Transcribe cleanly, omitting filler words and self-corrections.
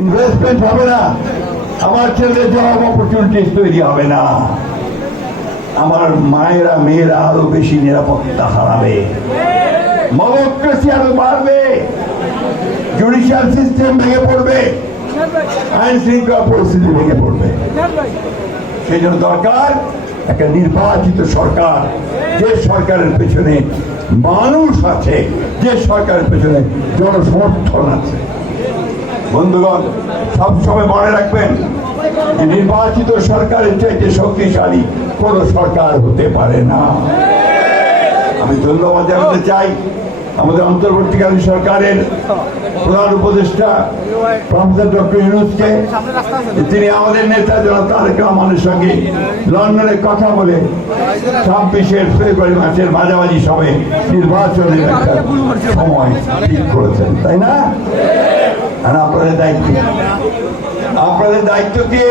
Investment হবে না, আমার ছেলে জব অপরচুনিটিস তৈরি হবে না, আমার মায়েরা মেয়েরা আরো বেশি নিরাপত্তা হারাবে, ডেমোক্রেসি আরো বাড়বে, জুডিশিয়াল সিস্টেম ভেঙে পড়বে, আইন শৃঙ্খলা পরিস্থিতি ভেঙে পড়বে। সেই জন্য দরকার একটা নির্বাচিত সরকার, যে সরকারের পেছনে মানুষ আছে, যে সরকারের পেছনে জনসমর্থন আছে। বন্ধুগণ, সবসময় মনে রাখবেন যে নির্বাচিত সরকারের চাইতে শক্তিশালী কোন সরকার হতে পারে না। আমি ধন্যবাদ জানাতে চাই আমাদের অন্তর্বর্তীকালীন সরকারের প্রধান উপদেষ্টা প্রফেসর ডক্টর ইউনূসকে, তিনি আমাদের নেতা জনাব তারেক রহমানের সঙ্গে লন্ডনে কথা বলে 26শে ফেব্রুয়ারি মাসের মাঝামাঝি সময়ে নির্বাচনের একটা সময় ঠিক করেছেন, তাই না? আর আপনাদের দায়িত্ব কি?